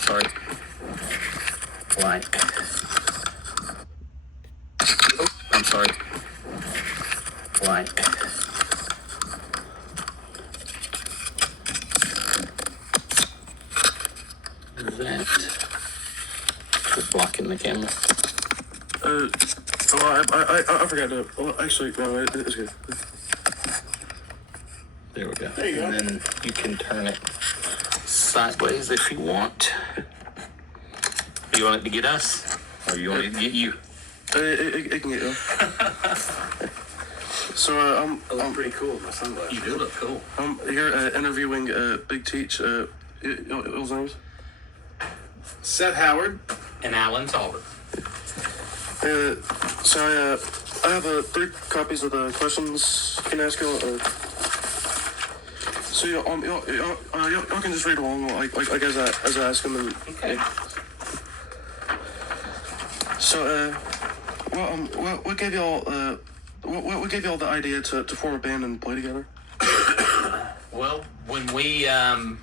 I'm sorry. Like. Oh, I'm sorry. Like. That. Quit blocking the camera. I forgot to. Well, actually, no, it's good. There we go. There you go. And then you can turn it sideways if you want. You want it to get us? Or you want it to get you? It can get you. So, I look pretty cool with my sunglasses. You do look cool. I'm here interviewing Big Teach. Y'all's names? Seth Howard. And Alan Talbot. So I have 3 copies of the questions I can ask y'all. So y'all can just read along like as I ask them. And, Okay. So what gave y'all what gave y'all the idea to form a band and play together? Well, when we kind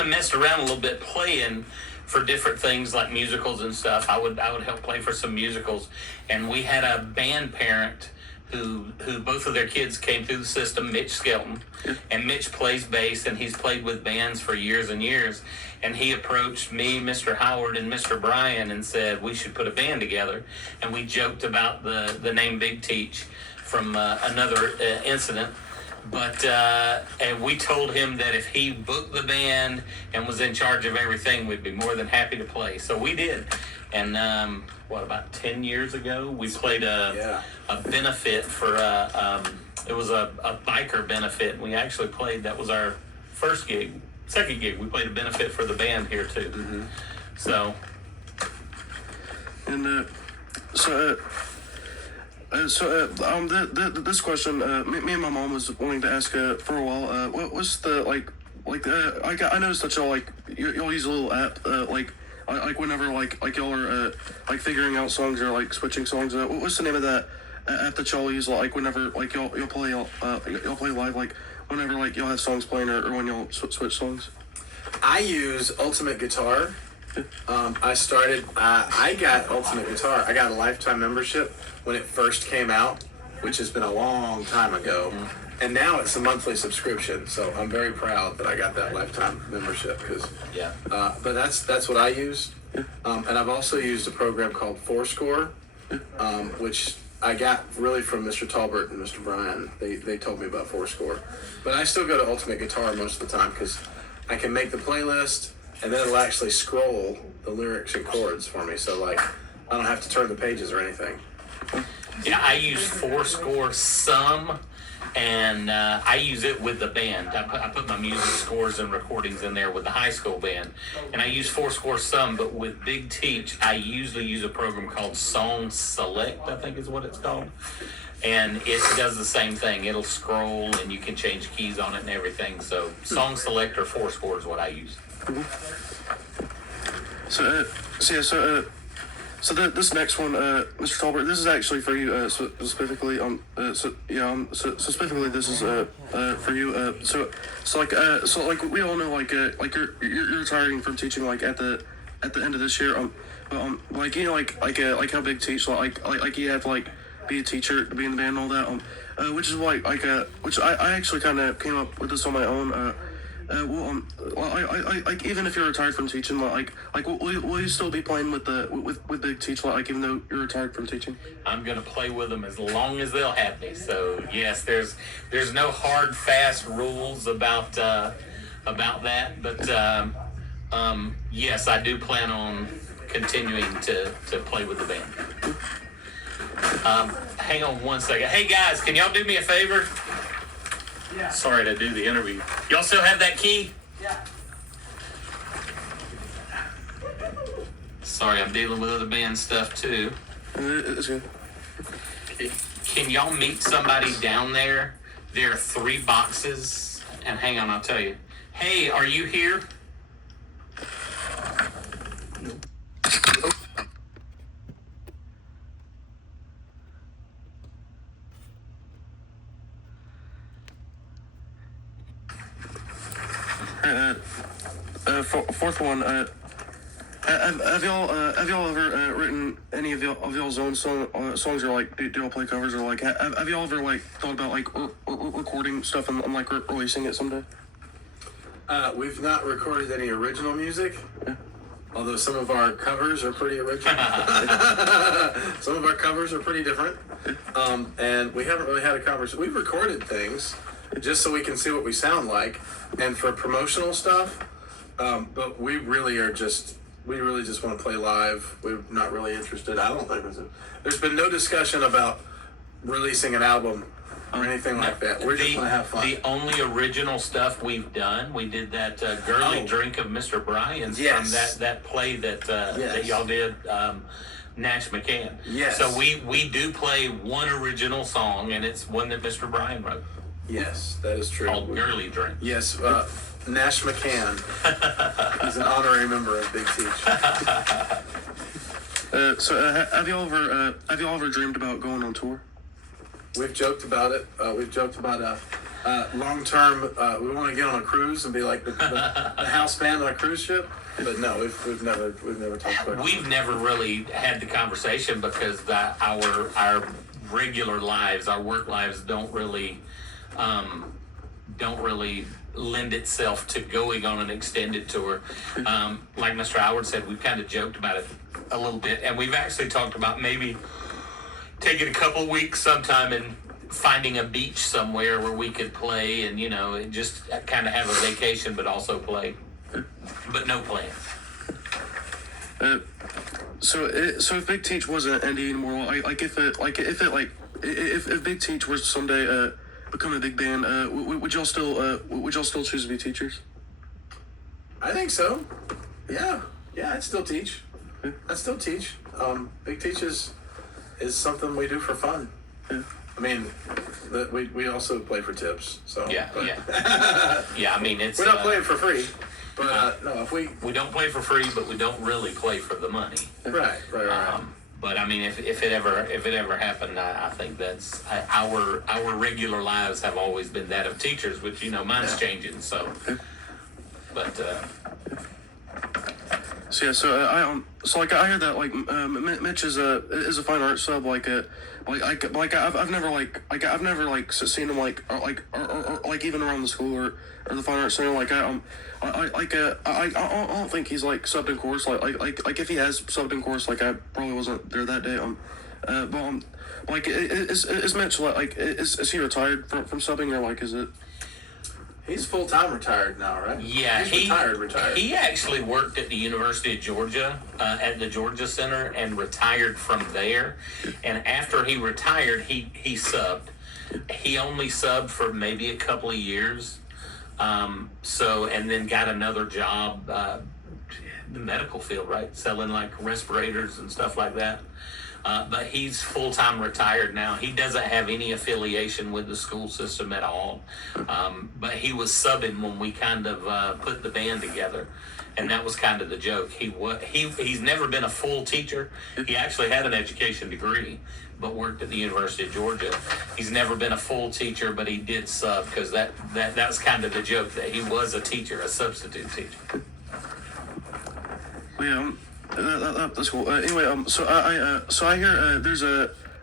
of messed around a little bit playing for different things like musicals and stuff, I would help play for some musicals, and we had a band parent who both of their kids came through the system, Mitch Skelton, and Mitch plays bass, and he's played with bands for years and years, and he approached me, Mr. Howard, and Mr. Bryan and said we should put a band together, and we joked about the name Big Teach from another incident. But and we told him that if he booked the band and was in charge of everything, we'd be more than happy to play. So we did. And about 10 years ago, we played a benefit for it was a biker benefit. We actually played. That was our first gig. Second gig, we played a benefit for the band here too. Mm-hmm. So. And this question, me and my mom was wanting to ask for a while. What was the I noticed that y'all y'all use a little app whenever y'all are figuring out songs or switching songs. What's the name of that app that y'all use whenever y'all play live whenever y'all have songs playing or when y'all switch songs? I use Ultimate Guitar. I got Ultimate Guitar. I got a lifetime membership when it first came out, which has been a long time ago. Mm-hmm. And now it's a monthly subscription. So I'm very proud that I got that lifetime membership but that's what I use. And I've also used a program called Fourscore, which I got really from Mr. Talbot and Mr. Bryan. They told me about Fourscore. But I still go to Ultimate Guitar most of the time because I can make the playlist and then it'll actually scroll the lyrics and chords for me. So I don't have to turn the pages or anything. Yeah, I use Fourscore some, and I use it with the band. I put my music scores and recordings in there with the high school band, and I use Fourscore some, but with Big Teach, I usually use a program called Song Select, I think is what it's called, and it does the same thing. It'll scroll, and you can change keys on it and everything, so Song Select or Fourscore is what I use. So this next one, Mr. Talbot, this is actually for you specifically. Specifically, this is for you. So we all know, you're retiring from teaching at the end of this year. How Big Teach, you have be a teacher, be in the band, and all that. Which is why which I actually kind of came up with this on my own. Even if you're retired from teaching, will you still be playing with Big Teach, even though you're retired from teaching? I'm gonna play with them as long as they'll have me. So yes, there's no hard, fast rules about that, but yes, I do plan on continuing to play with the band. Hang on one second. Hey guys, can y'all do me a favor? Yeah. Sorry to do the interview. Y'all still have that key? Yeah. Sorry, I'm dealing with other band stuff too. It's good. Can y'all meet somebody down there? There are 3 boxes. And hang on, I'll tell you. Hey, are you here? Fourth one. Have y'all ever written any of y'all's own songs, or like do y'all play covers, or like have y'all ever like thought about like recording stuff and like releasing it someday? We've not recorded any original music, although some of our covers are pretty original. Some of our covers are pretty different, and we haven't really had a conversation. We've recorded things just so we can see what we sound like, and for promotional stuff. But we really just want to play live. We're not really interested. I don't think there's been no discussion about releasing an album or anything like that. We're just going to have fun. The only original stuff we've done, we did that Girly Drink of Mr. Bryan's Yes. from that play that Yes. y'all did, Nash McCann. Yes. So we do play one original song, and it's one that Mr. Bryan wrote Yes, that is true. called Girly Drink. Yes, Nash McCann is an honorary member of Big Teach. Have y'all ever dreamed about going on tour? We've joked about it. We've joked about long term. We want to get on a cruise and be like the house band on a cruise ship. But no, we've never talked about it. We've never really had the conversation because our regular lives, our work lives, don't really lend itself to going on an extended tour. Like Mr. Howard said, we've kind of joked about it a little bit, and we've actually talked about maybe taking a couple weeks sometime and finding a beach somewhere where we could play and, and just kind of have a vacation, but also play. But no plans. So if Big Teach wasn't indie anymore, if Big Teach was someday become a big band, would y'all still choose to be teachers? I think so. Yeah, I'd still teach. Big Teach is something we do for fun. Yeah. I mean, we also play for tips. So Yeah. Yeah, I mean, it's... We're not playing for free. But no, if we don't play for free, but we don't really play for the money. right. But I mean, if it ever happened, I think that's our regular lives have always been that of teachers, which mine's changing. So, but I heard that Mitch is a fine art sub. I've never seen him or even around the school or the fine art center. I don't think he's subbed in course. If he has subbed in course, I probably wasn't there that day. Is Mitch is he retired from subbing, or is it? He's full-time retired now, right? yeah, he's retired. He actually worked at the University of Georgia at the Georgia Center and retired from there. And after he retired, he subbed. He only subbed for maybe a couple of years. And then got another job, the medical field, right? Selling respirators and stuff like that. But he's full-time retired now. He doesn't have any affiliation with the school system at all. But he was subbing when we kind of put the band together. And that was kind of the joke. He's never been a full teacher. He actually had an education degree, but worked at the University of Georgia. He's never been a full teacher, but he did sub because that's kind of the joke, that he was a teacher, a substitute teacher. Yeah, that's cool. Anyway, so I hear there's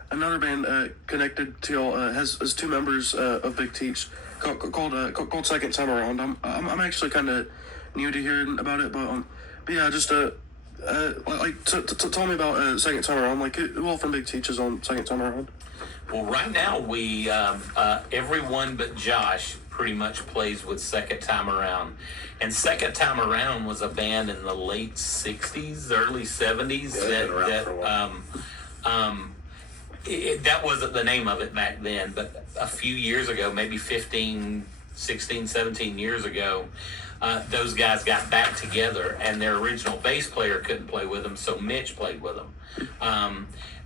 another band connected to y'all, has two members of Big Teach called Second Time Around. I'm actually kind of new to hearing about it, but yeah, just tell me about Second Time Around. Who all from Big Teach is on Second Time Around? Well, right now we everyone but Josh pretty much plays with Second Time Around. And Second Time Around was a band in the late 60s, early 70s. That wasn't the name of it back then, but a few years ago, maybe 15, 16, 17 years ago, those guys got back together, and their original bass player couldn't play with them, so Mitch played with them.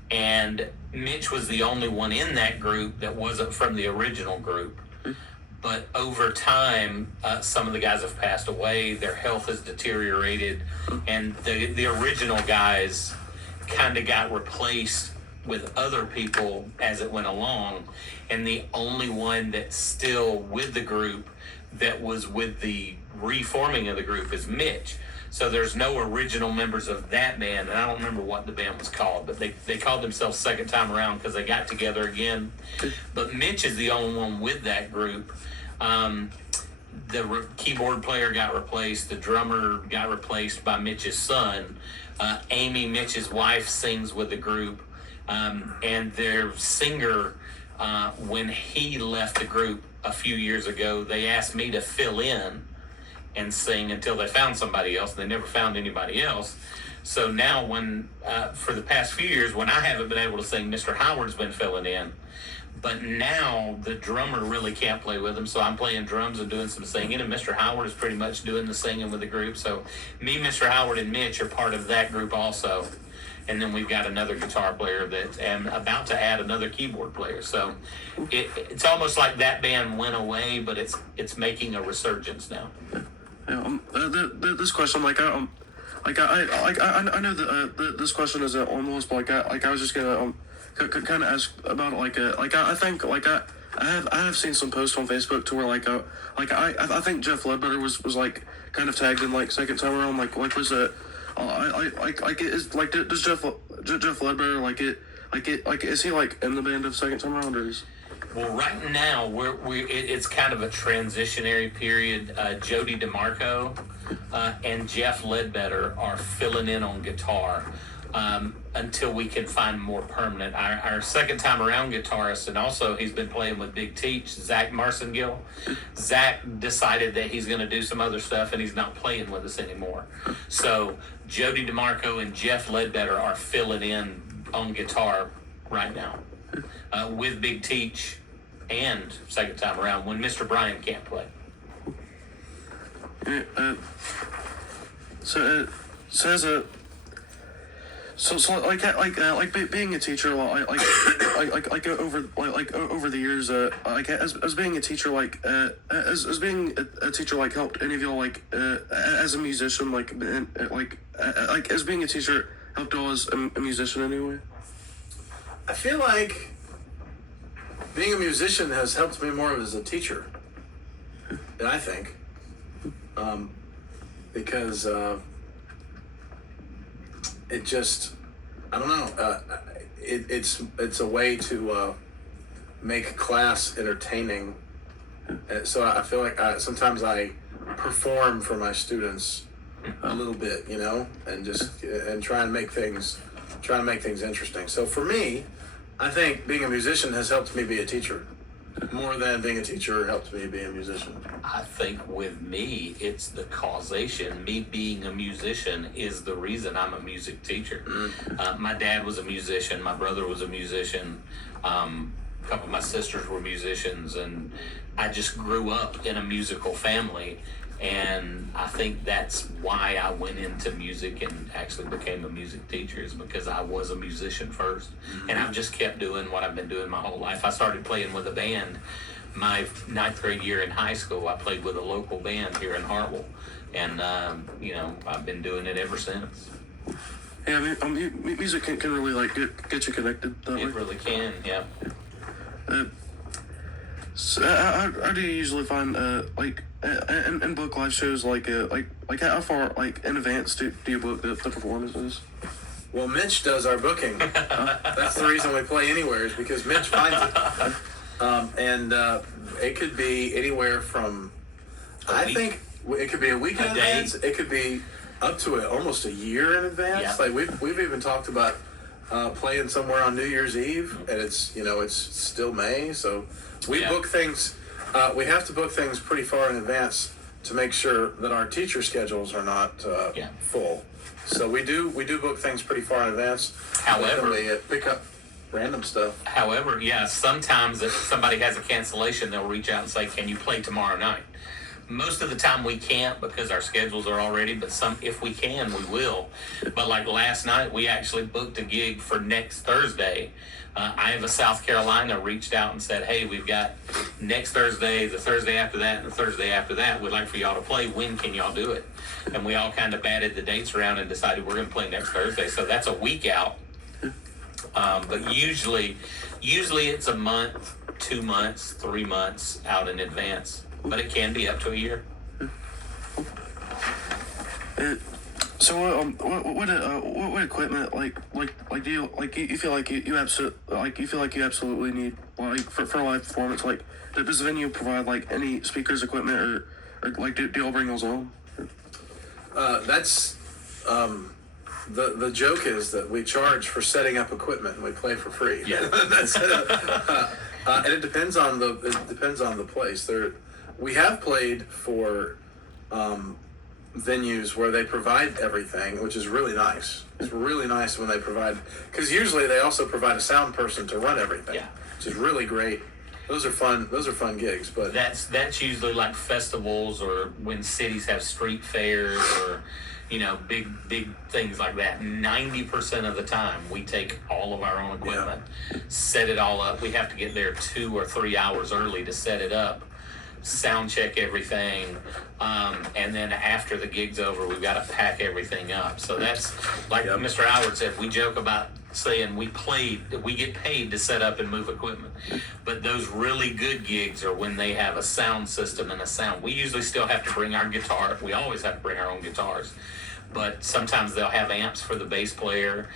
And Mitch was the only one in that group that wasn't from the original group. But over time, some of the guys have passed away. Their health has deteriorated, and the original guys kind of got replaced with other people as it went along, and the only one that's still with the group that was with the reforming of the group is Mitch. So there's no original members of that band, and I don't remember what the band was called, but they called themselves Second Time Around because they got together again. But Mitch is the only one with that group. Keyboard player got replaced. The drummer got replaced by Mitch's son. Amy, Mitch's wife, sings with the group. And their singer, when he left the group a few years ago, they asked me to fill in and sing until they found somebody else. They never found anybody else. So now for the past few years, when I haven't been able to sing, Mr. Howard's been filling in. But now the drummer really can't play with him, so I'm playing drums and doing some singing, and Mr. Howard is pretty much doing the singing with the group. So me, Mr. Howard, and Mitch are part of that group also. And then we've got another guitar player and about to add another keyboard player. So it's almost like that band went away, but it's making a resurgence now. Yeah, this question, I know that this question is almost, but I was just gonna kind of ask about it. I think I have seen some posts on Facebook to where I think Jeff Ledbetter was kind of tagged in Second Time Around. Was it? Does Jeff Ledbetter is he in the band of Second Time Around, or is? Well, right now it's kind of a transitionary period. Jody DeMarco and Jeff Ledbetter are filling in on guitar until we can find more permanent. Our Second Time Around guitarist, and also he's been playing with Big Teach, Zach Marcingill. Zach decided that he's going to do some other stuff, and he's not playing with us anymore. So Jody DeMarco and Jeff Ledbetter are filling in on guitar right now with Big Teach and Second Time Around when Mr. Bryan can't play. Being a teacher, over the years, as being a teacher, as being a teacher, helped any of y'all, as a musician, as being a teacher helped y'all as a musician anyway? I feel like being a musician has helped me more as a teacher than I think, because it just, I don't know, it's a way to make class entertaining. So I feel like sometimes I perform for my students a little bit, and try and make things interesting. So for me, I think being a musician has helped me be a teacher more than being a teacher helped me be a musician. I think with me, it's the causation. Me being a musician is the reason I'm a music teacher. My dad was a musician. My brother was a musician. A couple of my sisters were musicians, and I just grew up in a musical family. And I think that's why I went into music and actually became a music teacher, is because I was a musician first. And I've just kept doing what I've been doing my whole life. I started playing with a band my 9th grade year in high school. I played with a local band here in Hartwell. And, I've been doing it ever since. Yeah, music can really, get you connected that way. It really can, yeah. So how do you usually find in book live shows how far in advance do you book the performances? Well, Mitch does our booking. That's the reason we play anywhere, is because Mitch finds it. And it could be anywhere from I think it could be a week in advance. It could be up to almost a year in advance. Yeah. We've even talked about playing somewhere on New Year's Eve, and it's still May, so we book things. We have to book things pretty far in advance to make sure that our teacher schedules are not full. So we do book things pretty far in advance. However, we pick up random stuff. However, sometimes if somebody has a cancellation, they'll reach out and say, "Can you play tomorrow night?" Most of the time we can't because our schedules are already, but if we can, we will. But like last night, we actually booked a gig for next Thursday. Iowa, South Carolina reached out and said, "Hey, we've got next Thursday, the Thursday after that, and the Thursday after that. We'd like for y'all to play. When can y'all do it?" And we all kind of batted the dates around and decided we're going to play next Thursday. So that's a week out. But usually it's a month, 2 months, 3 months out in advance. But it can be up to a year. So what equipment do you feel like you absolutely need for live performance? Like, does the venue provide like any speakers, equipment, or like do y'all bring those along? That's the joke is that we charge for setting up equipment and we play for free. Yeah. That's and it depends on the place. We have played for venues where they provide everything, which is really nice. It's really nice when they provide, because usually they also provide a sound person to run everything. Yeah. Which is really great. Those are fun. Those are fun gigs. But That's usually like festivals or when cities have street fairs or big things like that. 90% of the time we take all of our own equipment, set it all up. We have to get there 2 or 3 hours early to set it up, sound check everything, and then after the gig's over, we've got to pack everything up. So that's like Mr. Howard said, we joke about saying we get paid to set up and move equipment. But those really good gigs are when they have a sound system and a sound. We usually still have to bring our guitar. We always have to bring our own guitars. But sometimes they'll have amps for the bass player.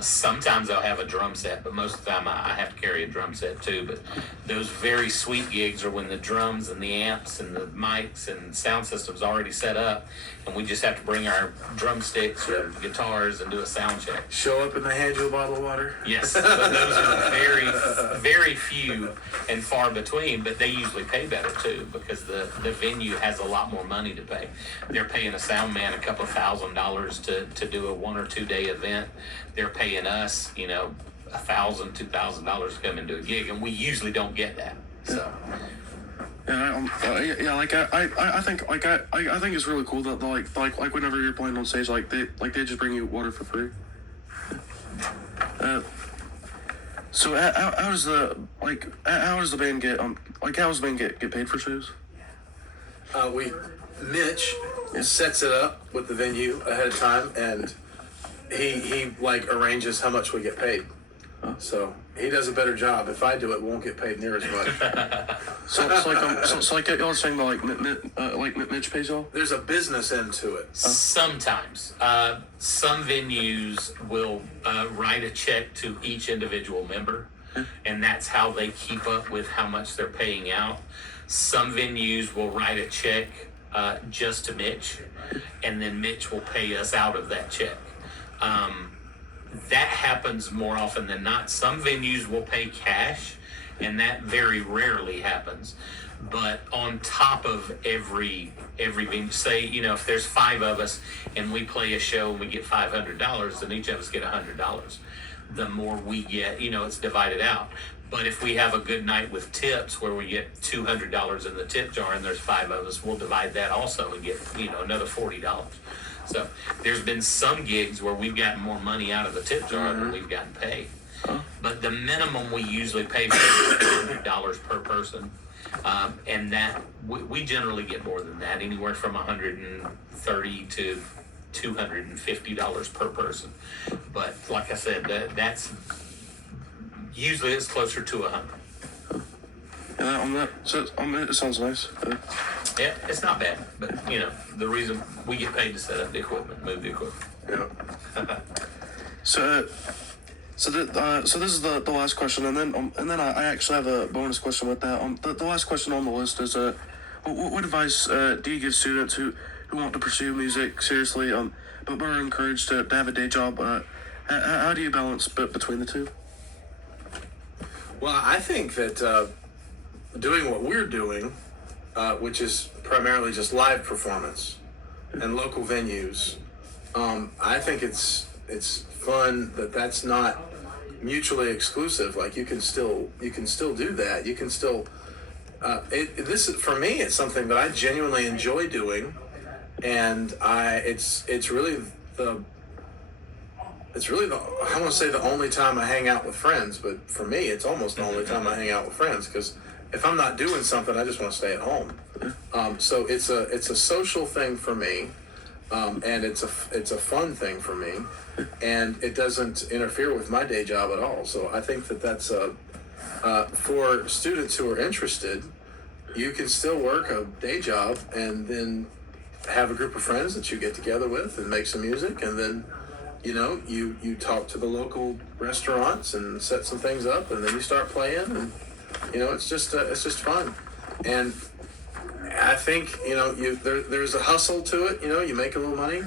Sometimes they'll have a drum set, but most of the time I have to carry a drum set too. But those very sweet gigs are when the drums and the amps and the mics and sound system's already set up, and we just have to bring our drumsticks or guitars and do a sound check. show up and they hand you a bottle of water. Yes, but those are very few and far between, but they usually pay better too because the venue has a lot more money to pay. They're paying a sound man a couple $1,000 to do a 1 or 2 day event. They're paying us, $1,000, $2,000 to come into a gig, and we usually don't get that. So. I think it's really cool that like whenever you're playing on stage, they just bring you water for free. So how does the band get paid for shows? Mitch sets it up with the venue ahead of time, and he arranges how much we get paid. So he does a better job. If I do it, we won't get paid near as much. So y'all saying like Mitch pays y'all? There's a business end to it. Sometimes. Some venues will write a check to each individual member, and that's how they keep up with how much they're paying out. Some venues will write a check just to Mitch, and then Mitch will pay us out of that check. That happens more often than not. Some venues will pay cash, and that very rarely happens. But on top of every venue, say, if there's 5 of us and we play a show and we get $500, then each of us get $100. The more we get, it's divided out. But if we have a good night with tips where we get $200 in the tip jar and there's 5 of us, we'll divide that also and get, another $40. So there's been some gigs where we've gotten more money out of the tip jar than we've gotten paid. But the minimum we usually pay for is $100 per person. And that we generally get more than that, anywhere from $130 to $250 per person. But like I said, that's usually it's closer to $100. It sounds nice. Yeah, it's not bad, but the reason we get paid to set up the equipment, move the equipment. Yeah. So this is the last question, and then I actually have a bonus question with that. The last question on the list is what advice do you give students who want to pursue music seriously, but are encouraged to have a day job? How do you balance between the two? Well, I think that doing what we're doing, which is primarily just live performance and local venues, I think it's fun that's not mutually exclusive. Like you can still do that. You can still for me, it's something that I genuinely enjoy doing, and it's really the I want to say the only time I hang out with friends, but for me, it's almost the only time I hang out with friends, because if I'm not doing something, I just want to stay at home. So it's a social thing for me. and it's a fun thing for me, and it doesn't interfere with my day job at all. So I think that's for students who are interested, you can still work a day job and then have a group of friends that you get together with and make some music, and then you talk to the local restaurants and set some things up, and then you start playing, and it's just fun. And I think there's a hustle to it. You make a little money,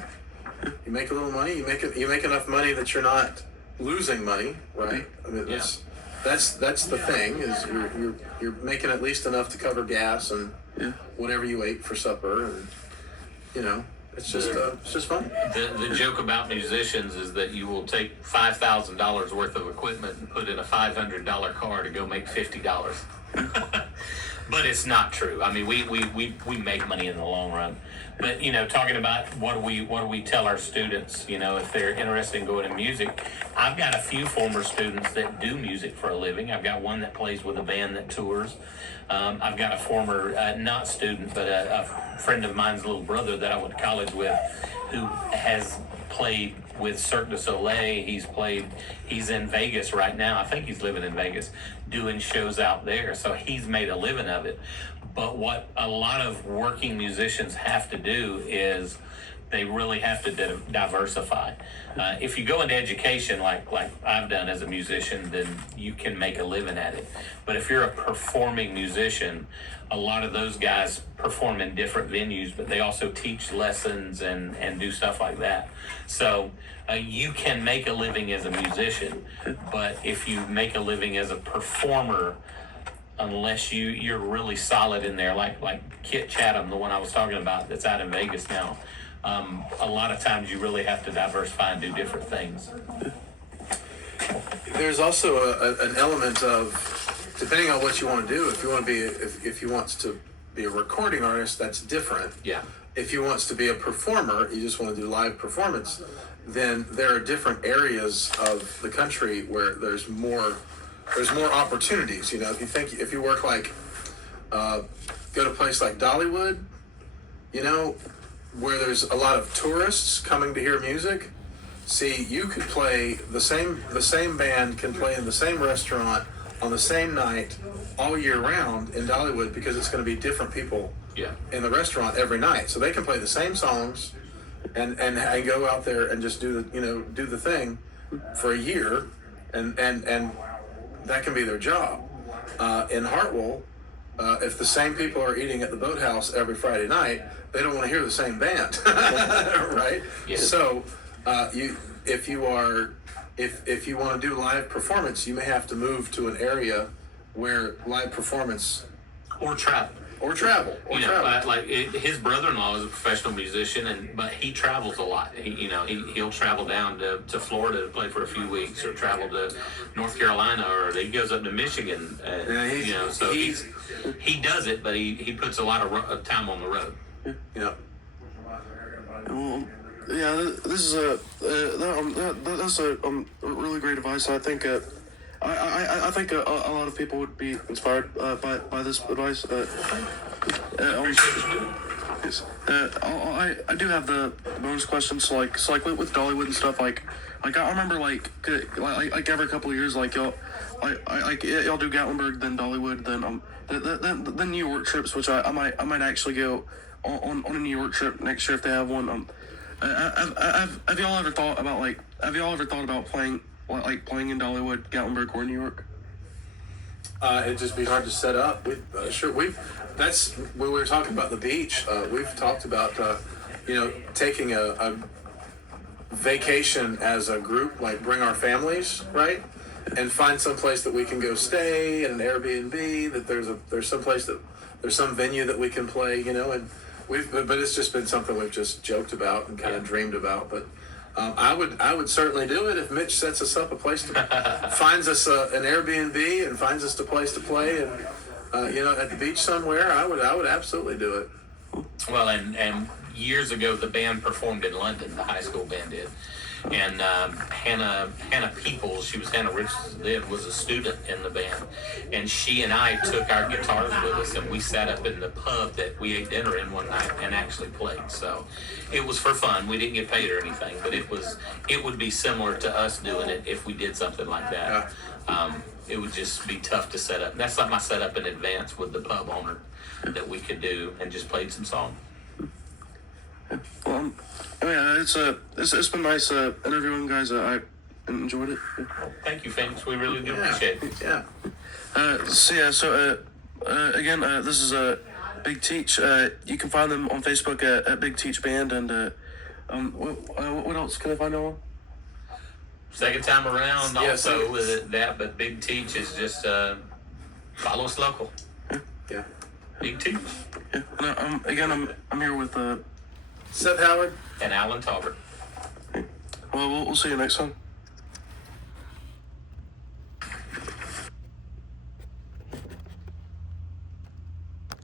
you make enough money that you're not losing money, right? I mean, that's the thing, is you're making at least enough to cover gas and whatever you ate for supper, and it's just fun. The joke about musicians is that you will take $5,000 worth of equipment and put in a $500 car to go make $50. But it's not true. I mean, we make money in the long run. But talking about what do we tell our students? If they're interested in going to music, I've got a few former students that do music for a living. I've got one that plays with a band that tours. I've got a former not student, but a friend of mine's little brother that I went to college with, who has played with Cirque du Soleil. He's in Vegas right now. I think he's living in Vegas, doing shows out there. So he's made a living of it. But what a lot of working musicians have to do is they really have to diversify. If you go into education like I've done as a musician, then you can make a living at it. But if you're a performing musician, a lot of those guys perform in different venues, but they also teach lessons and do stuff like that. So you can make a living as a musician, but if you make a living as a performer, unless you're really solid in there, like Kit Chatham, the one I was talking about that's out in Vegas now, a lot of times you really have to diversify and do different things. There's also an element of, depending on what you want to do, if you want to be a recording artist, that's different. Yeah. If you want to be a performer, you just want to do live performance, then there are different areas of the country where there's more opportunities. If you work go to a place like Dollywood, where there's a lot of tourists coming to hear music. See, you could play the same band can play in the same restaurant on the same night all year round in Dollywood, because it's going to be different people in the restaurant every night. So they can play the same songs and go out there and just do the thing for a year, and that can be their job. In Hartwell, if the same people are eating at the Boathouse every Friday night, they don't want to hear the same band, right? Yeah. So, if you want to do live performance, you may have to move to an area where live performance Or travel. His brother-in-law is a professional musician, but he travels a lot. He'll travel down to Florida to play for a few weeks, or travel to North Carolina, or he goes up to Michigan. He does it, but he puts a lot of time on the road. Yeah. Well, this is that's a really great advice. I think I think a lot of people would be inspired by this advice. Yes. I do have the bonus questions. So with Dollywood and stuff, like I remember like every couple of years, like y'all do Gatlinburg, then Dollywood, then New York trips, which I might actually go on a New York trip next year if they have one. Have y'all ever thought about playing in Dollywood, Gatlinburg, or New York? It'd just be hard to set up. That's when we were talking about the beach. We've talked about taking a vacation as a group, like bring our families, right, and find some place that we can go stay at an Airbnb. That there's some venue that we can play, and but it's just been something we've just joked about and kind of dreamed about. But I would certainly do it if Mitch sets us up a place to finds us an Airbnb and finds us a place to play, and at the beach somewhere. I would absolutely do it. Well, and years ago the band performed in London. The high school band did, And Hannah Peoples, she was Hannah Richards, then was a student in the band, and she and I took our guitars with us, and we sat up in the pub that we ate dinner in one night and actually played. So it was for fun. We didn't get paid or anything, but it would be similar to us doing it if we did something like that. It would just be tough to set up. That's something I set up in advance with the pub owner that we could do, and just played some songs. Well, yeah, it's been nice interviewing guys. I enjoyed it. Yeah. Thank you, Phoenix. We really do appreciate it. Yeah. Again, this is Big Teach. You can find them on Facebook at Big Teach Band, and what else can I find them on? Second time around, Yes. also with that, but Big Teach is just follow us local. Yeah. Big Teach Yeah, and I'm here with Seth Howard. and Alan Talbert. well, we'll see you next time.